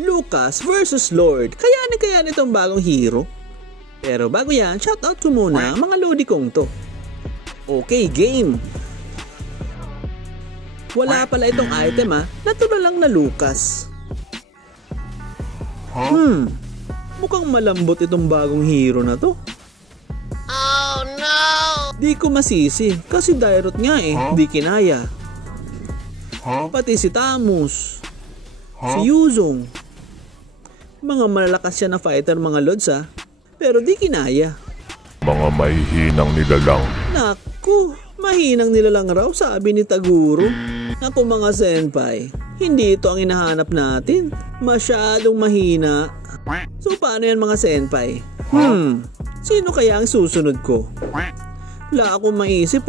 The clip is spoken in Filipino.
Lucas versus Lord. Kaya itong bagong hero. Pero bago yan, shoutout ko muna ang mga lodi kong to. Okay, game. Wala pala itong item natural lang na Lucas. Mukhang malambot itong bagong hero na to. Oh no! Di ko masisi kasi Dairot nga di kinaya. Pati si Tamus, si Yuzong. Mga malalakas siya na fighter mga lods pero di kinaya. Mga mahihinang nilalang. Naku, mahinang nilalang raw sabi ni Taguro. Naku mga senpai, hindi ito ang hinahanap natin. Masyadong mahina. So paano yan mga senpai? Sino kaya ang susunod ko? Wala akong maisip